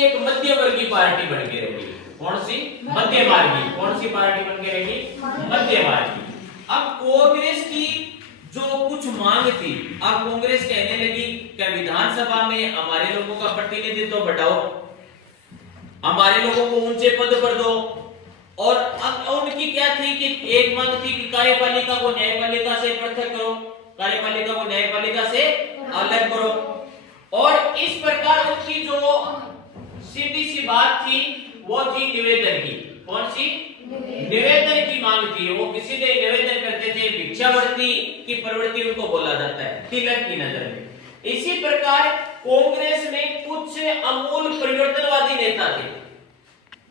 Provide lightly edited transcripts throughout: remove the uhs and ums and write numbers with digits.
सी एक मध्यवर्गीय पार्टी बन के रहेगी। कौन सी? मध्यमार्गी। कौन सी पार्टी बन के रहेगी? मध्यमार्गी। अब कांग्रेस की जो कुछ मांग थी, अब कांग्रेस कहने लगी कि विधानसभा में हमारे लोगों का प्रतिनिधित्व बढ़ाओ, हमारे लोगों को ऊंचे पद पर दो। और अब उनकी क्या थी कि एक मांग थी कि कार्यपालिका को न्यायपालिका से पृथक करो, कार्यपालिका को न्यायपालिका से अलग करो। और इस प्रकार उनकी जो सीधी सी बात थी वो थी निवेदन की। कौन सी? निवेदन की मांग थी। वो किसी ने निवेदन करते थे, भिक्षावृत्ति की प्रवृत्ति उनको बोला जाता है तिलक की नजर में। इसी प्रकार कांग्रेस में कुछ अमूल परिवर्तनवादी नेता थे।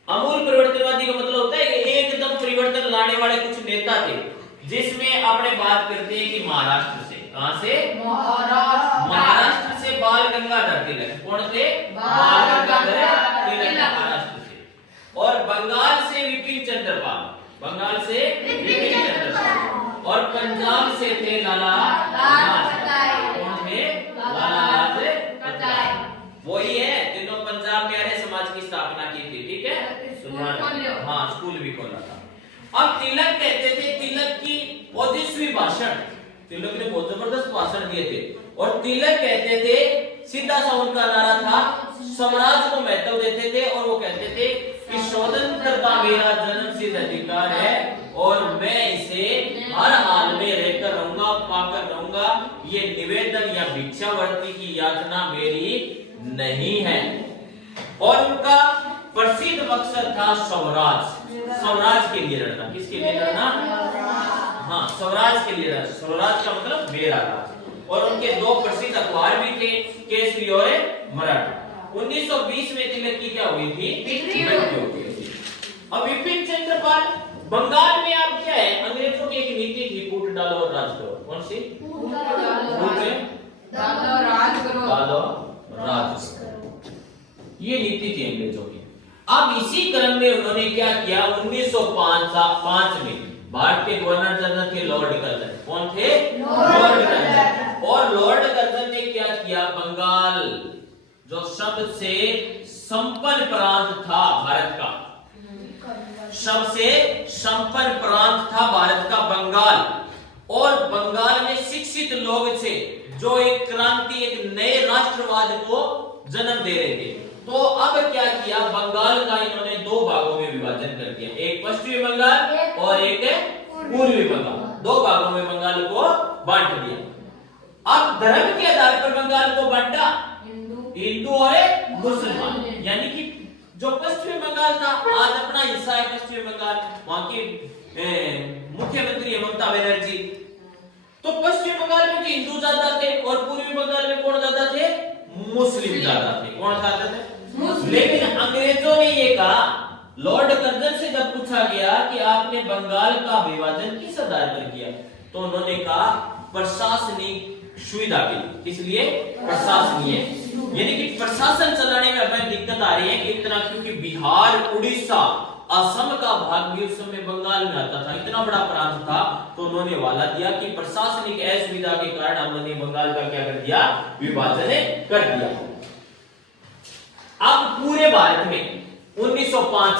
अमूल परिवर्तनवादी का मतलब होता है एकदम परिवर्तन लाने वाले कुछ नेता थे, जिसमें अपने बात करते हैं कि महाराष्ट्र से, कहां से? महाराष्ट्र से बाल गंगाधर तिलक। कौन थे? बाल गंगाधर तिलक महाराष्ट्र से। और बंगाल से विपिन चंद्र पाल, बंगाल से विपिन चंद्र पाल। और पंजाब से थे लाला लाजपत। कौन थे? लाला लाजपत। वही है जिन्होंने पंजाब में आर्य समाज की स्थापना की थी। ठीक है, हाँ, स्कूल भी खोला था। अब तिलक कहते थे, तिलक की ओजस्वी भाषण, तिलक ने बहुत जबरदस्त भाषण दिए थे। और तिलक कहते थे, सीधा सा उनका नारा था, स्वराज को महत्व देते थे। और वो कहते थे कि स्वतंत्रता मेरा जन्मसिद्ध अधिकार है और मैं इसे हर हाल में रहकर रहूंगा, पाकर रहूंगा। ये निवेदन या भिक्षावृत्ति की याचना मेरी नहीं है। और उनका प्रसिद्ध मकसद था स्वराज, स्वराज के लिए लड़ना। किसके लिए लड़ना? हाँ, स्वराज के लिए लड़ना। स्वराज का मतलब मेरा राज। और उनके दो प्रसिद्ध अखबार भी थे, केसरी और मराठा। 1920 में तिलक की क्या हुई थी? मृत्यु हुई थी। अब विपिन चंद्र पाल, बंगाल में अब क्या है, अंग्रेजों की एक नीति थी, फूट डालो और राज करो। कौन सी? फूट डालो राज करो, ये नीति थी अंग्रेजों की। अब इसी क्रम में उन्होंने क्या किया, 1905 में भारत के गवर्नर जनरल थे लॉर्ड कर्जन। कौन थे? Lord Curzon. और लॉर्ड कर्जन ने क्या किया, बंगाल जो सबसे संपन्न प्रांत था भारत का, सबसे संपन्न प्रांत था भारत का बंगाल, और बंगाल में शिक्षित लोग थे जो एक क्रांति, एक नए राष्ट्रवाद को जन्म दे रहे थे। तो अब क्या किया, बंगाल का इन्होंने दो भागों में विभाजन कर दिया, एक पश्चिमी बंगाल और एक पूर्वी बंगाल। दो भागों में बंगाल को बांट दिया। अब धर्म के आधार पर बंगाल को बांटा, हिंदू और मुसलमान। यानी कि जो पश्चिमी बंगाल था, आज अपना हिस्सा है पश्चिमी बंगाल, वहां की मुख्यमंत्री है ममता बनर्जी। तो पश्चिमी बंगाल में हिंदू ज्यादा थे और पूर्वी बंगाल में कौन ज्यादा थे? मुस्लिम ज्यादा थे। कौन ज्यादा थे? लेकिन अंग्रेजों ने ये कहा, लॉर्ड कर्जन से जब पूछा गया कि आपने बंगाल का विभाजन किस आधार पर किया, तो उन्होंने कहा प्रशासनिक सुविधा के लिए। किस लिए? प्रशासनीय, यानी कि प्रशासन चलाने में हमें दिक्कत आ रही है कि इतना, क्योंकि बिहार, उड़ीसा, असम का भाग भी उस समय बंगाल में आता था, इतना बड़ा प्रांत था। तो उन्होंने वाला दिया कि प्रशासनिक असुविधा के कारण हमने बंगाल का क्या कर दिया, विभाजन कर दिया। अब पूरे भारत में 1905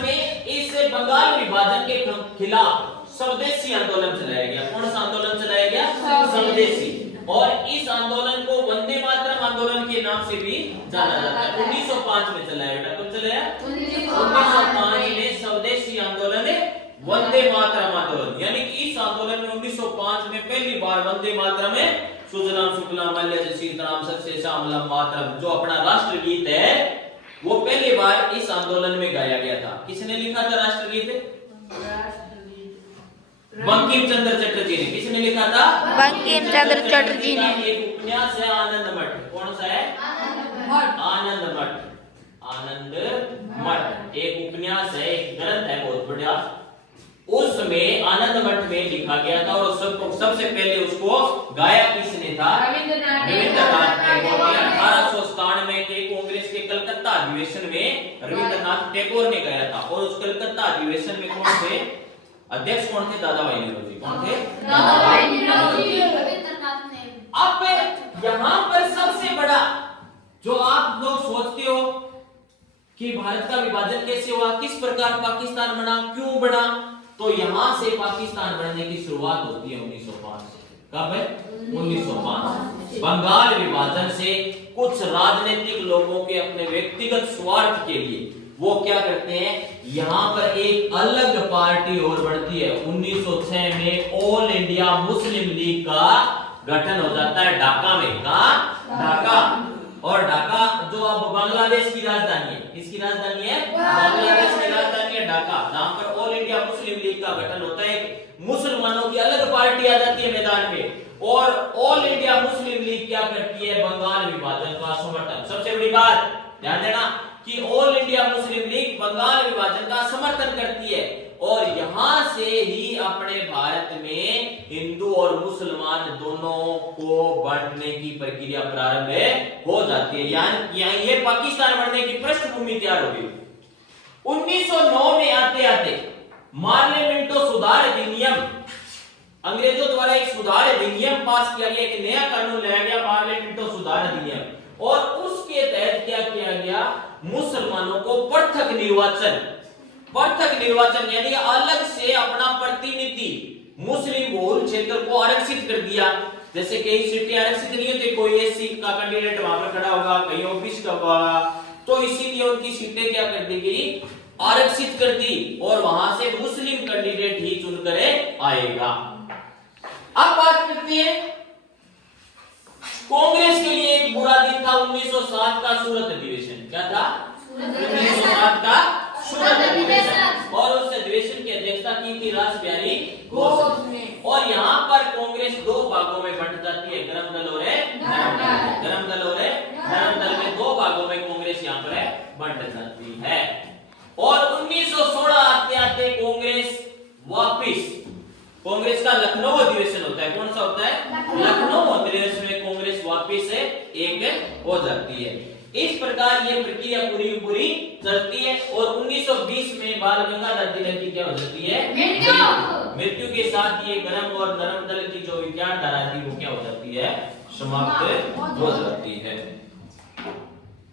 में इस बंगाल विभाजन के खिलाफ स्वदेशी आंदोलन चलाया गया। कौन सा आंदोलन चलाया गया? स्वदेशी। और इस आंदोलन को वंदे मातरम आंदोलन के नाम से भी जाना जाता है। 1905 में चलाया बेटा, कब चलाया? 1905 में स्वदेशी आंदोलन, वंदे मातरम आंदोलन। यानी कि इस आंदोलन में 1905 में पहली बार वंदे मातरम में सुजलाम सुफलाम मलयज शीतलाम सस्य श्यामलाम मातरम, जो अपना राष्ट्रगीत है, वो पहली बार इस आंदोलन में गाया गया था। किसने लिखा था राष्ट्रगीत? बंकिम चंद्र चटर्जी ने। किसने लिखा था? बंकिम चंद्र चटर्जी ने। एक उपन्यास है आनंद मठ। कौन सा है? आनंद मठ। आनंद मठ एक उपन्यास है, एक ग्रंथ है बहुत बढ़िया। उसमें आनंद मठ में लिखा गया था और सबसे पहले उसको गाया किसने था? रविंद्रनाथ टैगोर ने। 1897 के कांग्रेस के कलकत्ता अधिवेशन में रविंद्रनाथ टैगोर ने गाया था। और उस कलकत्ता अधिवेशन में कौन थे अध्यक्ष? कौन थे? दादाभाई नौरोजी। कौन थे? दादाभाई नौरोजी। अब यहाँ पर सबसे बड़ा जो आप लोग सोचते हो कि भारत का विभाजन कैसे हुआ, किस प्रकार पाकिस्तान बना, क्यों बना, तो यहां से पाकिस्तान बनने की शुरुआत होती है 1905 से। कब है? 1905। बंगाल विभाजन से कुछ राजनीतिक लोगों के अपने व्यक्तिगत स्वार्थ के लिए वो क्या करते हैं, यहां पर एक अलग पार्टी और बढ़ती है। 1906 में ऑल इंडिया मुस्लिम लीग का गठन हो जाता है ढाका में। कहां? ढाका। और ढाका जो अब बांग्लादेश की राजधानी है, किसकी राजधानी है? बांग्लादेश की राजधानी है ढाका, जहां पर ऑल इंडिया मुस्लिम लीग का गठन होता है। मुसलमानों की अलग पार्टी आ जाती है मैदान में, और ऑल इंडिया मुस्लिम लीग क्या करती है? बंगाल विभाजन का समर्थन। सबसे बड़ी बात ध्यान देना कि ऑल इंडिया मुस्लिम लीग बंगाल विभाजन का समर्थन करती है, और यहां से ही अपने भारत में हिंदू और मुसलमान दोनों को बांटने की प्रक्रिया प्रारंभ हो जाती है। यानी ये पाकिस्तान बनने की पृष्ठभूमि तैयार हो गई। 1909 में आते आते पार्लियामेंटो सुधार अधिनियम, अंग्रेजों द्वारा एक सुधार अधिनियम पास किया गया, एक नया कानून लाया गया, पार्लियामेंटो सुधार अधिनियम, और उसके तहत क्या किया गया? मुसलमानों को पृथक निर्वाचन यानी अलग से अपना प्रतिनिधि मुस्लिम बहुल क्षेत्र को आरक्षित कर दिया। जैसे कई सीटें आरक्षित नहीं होती, कोई एससी का कैंडिडेट वहां पर खड़ा होगा, कहीं ओबीसी का होगा, तो इसीलिए उनकी सीटें क्या कर दी गई? आरक्षित कर दी, और वहां से मुस्लिम कैंडिडेट ही चुनकर आएगा। अब बात करते हैं कांग्रेस के लिए एक बुरा दिन था 1907 का सूरत अधिवेशन। क्या था? 1907 का सूरत अधिवेशन, और उस अधिवेशन की अध्यक्षता की थी रासबिहारी घोष ने। और यहाँ पर कांग्रेस दो भागों में बंट जाती है, गरम दल और धर्म दल में दो भागों में कांग्रेस यहाँ पर बंट जाती है। और 1916 आते आते कांग्रेस का लखनऊ अधिवेशन होता है। कौन सा होता है? लखनऊ अधिवेशन में कांग्रेस वापिस एक हो जाती है। इस प्रकार ये प्रक्रिया पूरी चलती है, और 1920 में बाल गंगाधर तिलक की क्या हो जाती है? मृत्यु के साथ ये गरम और नरम दल की जो विज्ञान धारा थी वो क्या हो जाती है? समाप्त हो जाती है।